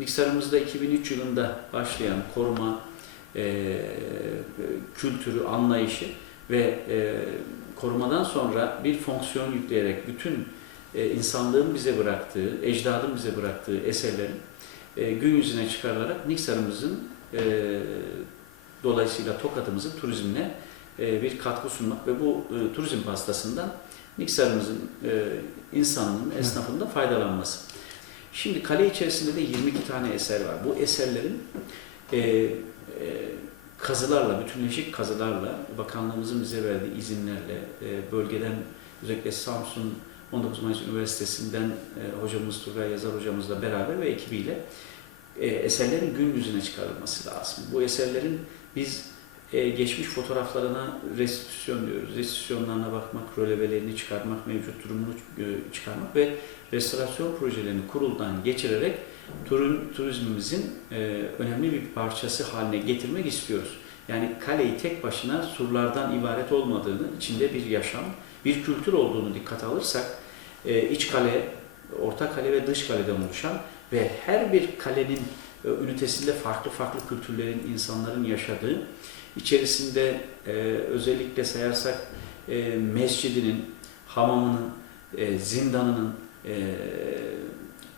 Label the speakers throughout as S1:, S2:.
S1: Niksarımızda 2003 yılında başlayan koruma e, kültürü, anlayışı ve e, korumadan sonra bir fonksiyon yükleyerek bütün e, insanlığın bize bıraktığı, ecdadın bize bıraktığı eserlerin e, gün yüzüne çıkarılarak Niksarımızın e, dolayısıyla Tokat'ımızın turizmine e, bir katkı sunmak ve bu e, turizm pastasından Niksarımızın e, insanlığın, esnafının da faydalanması. Şimdi kale içerisinde de 22 tane eser var. Bu eserlerin e, e, kazılarla, bütünleşik kazılarla, bakanlığımızın bize verdiği izinlerle, e, bölgeden özellikle Samsun 19 Mayıs Üniversitesi'nden e, hocamız Turgay Yazar hocamızla beraber ve ekibiyle e, eserlerin gün yüzüne çıkarılması lazım. Bu eserlerin biz e, geçmiş fotoğraflarına restitüsyon diyoruz. Restitüsyonlarına bakmak, rölevelerini çıkarmak, mevcut durumunu e, çıkarmak ve restorasyon projelerini kuruldan geçirerek turun, turizmimizin e, önemli bir parçası haline getirmek istiyoruz. Yani kaleyi tek başına surlardan ibaret olmadığını, içinde bir yaşam, bir kültür olduğunu dikkate alırsak, e, iç kale, orta kale ve dış kaleden oluşan ve her bir kalenin ünitesinde farklı farklı kültürlerin, insanların yaşadığı, içerisinde e, özellikle sayarsak e, mescidinin, hamamının, e, zindanının, e,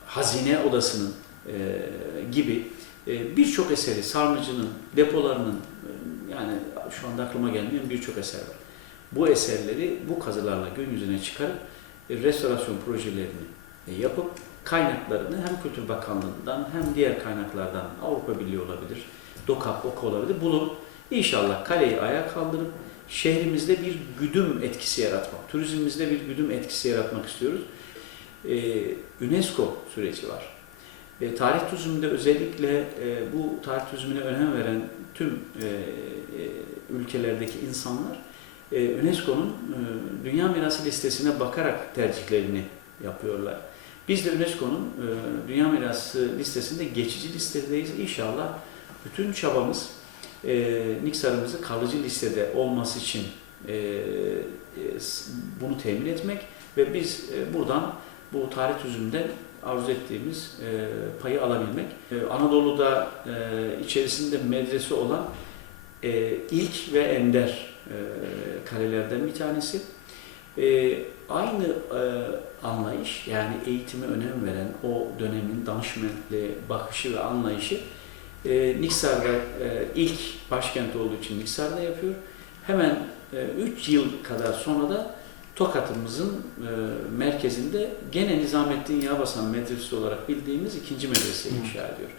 S1: hazine odasının e, gibi e, birçok eseri, sarnıcının, depolarının e, yani şu anda aklıma gelmeyen birçok eser var. Bu eserleri bu kazılarla gün yüzüne çıkarıp e, restorasyon projelerini e, yapıp kaynaklarını hem Kültür Bakanlığı'ndan hem diğer kaynaklardan Avrupa Birliği olabilir, DOKAP, OKA olabilir bulup inşallah kaleyi ayağa kaldırıp şehrimizde bir güdüm etkisi yaratmak, turizmimizde bir güdüm etkisi yaratmak istiyoruz. Ee, UNESCO süreci var. E, tarih turizminde özellikle e, bu tarih turizmine önem veren tüm e, e, ülkelerdeki insanlar e, UNESCO'nun e, Dünya Mirası listesine bakarak tercihlerini yapıyorlar. Biz de UNESCO'nun e, Dünya Mirası listesinde geçici listedeyiz. İnşallah bütün çabamız e, Niksar'ımızı kalıcı listede olması için e, e, bunu temin etmek ve biz e, buradan bu tarih turizminde arzu ettiğimiz e, payı alabilmek. E, Anadolu'da e, içerisinde medrese olan e, ilk ve ender e, kalelerden bir tanesi. E, aynı e, anlayış yani eğitime önem veren o dönemin danışmentli bakışı ve anlayışı e, Niksar'da e, ilk başkent olduğu için Niksar'da yapıyor. Hemen 3 yıl kadar sonra da Tokat'ımızın e, merkezinde gene Nizamettin Yağbasan Medresesi olarak bildiğimiz ikinci medrese inşa ediyor.